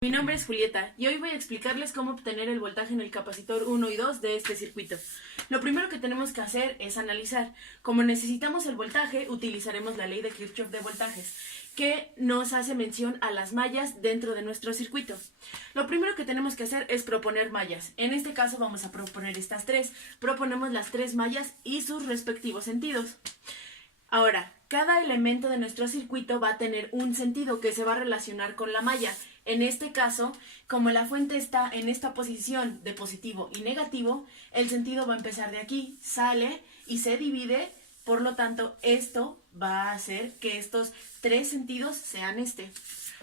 Mi nombre es Julieta y hoy voy a explicarles cómo obtener el voltaje en el capacitor 1 y 2 de este circuito. Lo primero que tenemos que hacer es analizar. Como necesitamos el voltaje, utilizaremos la ley de Kirchhoff de voltajes, que nos hace mención a las mallas dentro de nuestro circuito. Lo primero que tenemos que hacer es proponer mallas. En este caso vamos a proponer estas tres. Proponemos las tres mallas y sus respectivos sentidos. Ahora, cada elemento de nuestro circuito va a tener un sentido que se va a relacionar con la malla. En este caso, como la fuente está en esta posición de positivo y negativo, el sentido va a empezar de aquí, sale y se divide. Por lo tanto, esto va a hacer que estos tres sentidos sean este.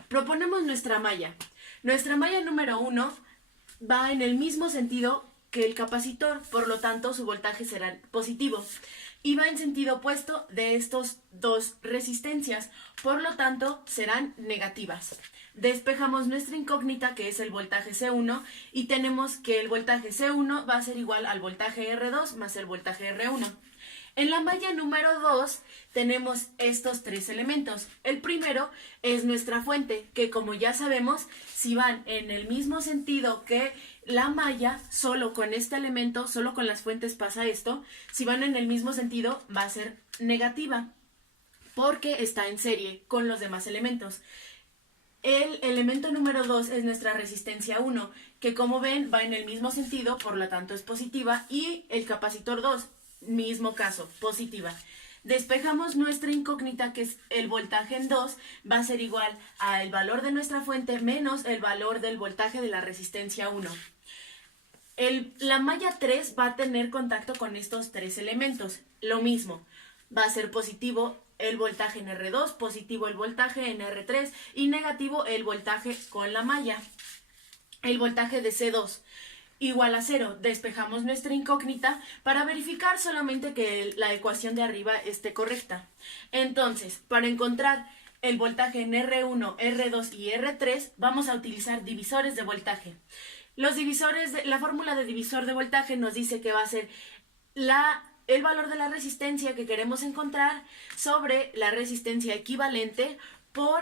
Proponemos nuestra malla. Nuestra malla número 1 va en el mismo sentido que el capacitor, por lo tanto su voltaje será positivo. Y va en sentido opuesto de estos dos resistencias, por lo tanto serán negativas. Despejamos nuestra incógnita, que es el voltaje C1, y tenemos que el voltaje C1 va a ser igual al voltaje R2 más el voltaje R1. En la malla número 2 tenemos estos tres elementos. El primero es nuestra fuente, que como ya sabemos, si van en el mismo sentido que la malla, solo con este elemento, solo con las fuentes pasa esto, si van en el mismo sentido va a ser negativa, porque está en serie con los demás elementos. El elemento número 2 es nuestra resistencia 1, que como ven va en el mismo sentido, por lo tanto es positiva, y el capacitor 2, mismo caso, positiva. Despejamos nuestra incógnita, que es el voltaje en 2, va a ser igual al valor de nuestra fuente menos el valor del voltaje de la resistencia 1. La malla 3 va a tener contacto con estos tres elementos. Lo mismo, va a ser positivo el voltaje en R2, positivo el voltaje en R3 y negativo el voltaje con la malla. El voltaje de C2 igual a 0. Despejamos nuestra incógnita para verificar solamente que la ecuación de arriba esté correcta. Entonces, para encontrar el voltaje en R1, R2 y R3, vamos a utilizar divisores de voltaje. La fórmula de divisor de voltaje nos dice que va a ser el valor de la resistencia que queremos encontrar sobre la resistencia equivalente por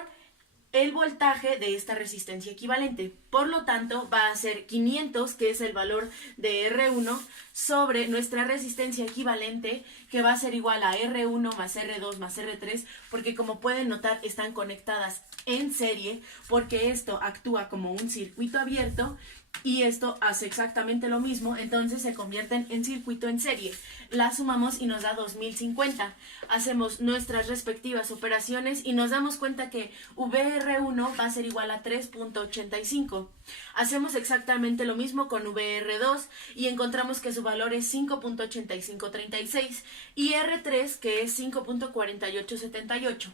el voltaje de esta resistencia equivalente. Por lo tanto, va a ser 500, que es el valor de R1, sobre nuestra resistencia equivalente, que va a ser igual a R1 más R2 más R3, porque como pueden notar, están conectadas en serie, porque esto actúa como un circuito abierto y esto hace exactamente lo mismo, entonces se convierten en circuito en serie. La sumamos y nos da 2050. Hacemos nuestras respectivas operaciones y nos damos cuenta que VR1 va a ser igual a 3.85. Hacemos exactamente lo mismo con VR2 y encontramos que su valor es 5.8536 y R3, que es 5.4878.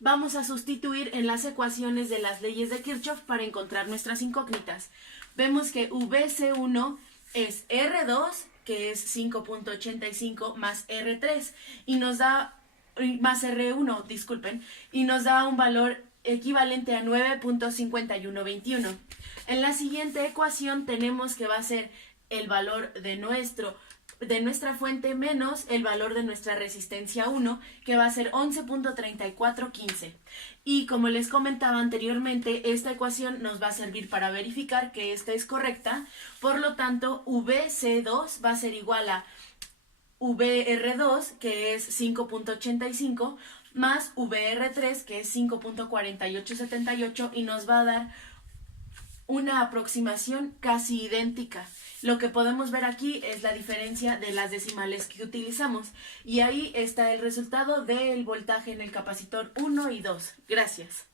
Vamos a sustituir en las ecuaciones de las leyes de Kirchhoff para encontrar nuestras incógnitas. Vemos que VC1 es R2, que es 5.85 más R3, y nos da, más R1, disculpen, y nos da un valor equivalente a 9.5121. En la siguiente ecuación tenemos que va a ser el valor de nuestra fuente menos el valor de nuestra resistencia 1, que va a ser 11.3415. Y como les comentaba anteriormente, esta ecuación nos va a servir para verificar que esta es correcta. Por lo tanto, VC2 va a ser igual a VR2, que es 5.85, más VR3, que es 5.4878, y nos va a dar una aproximación casi idéntica. Lo que podemos ver aquí es la diferencia de las decimales que utilizamos. Y ahí está el resultado del voltaje en el capacitor 1 y 2. Gracias.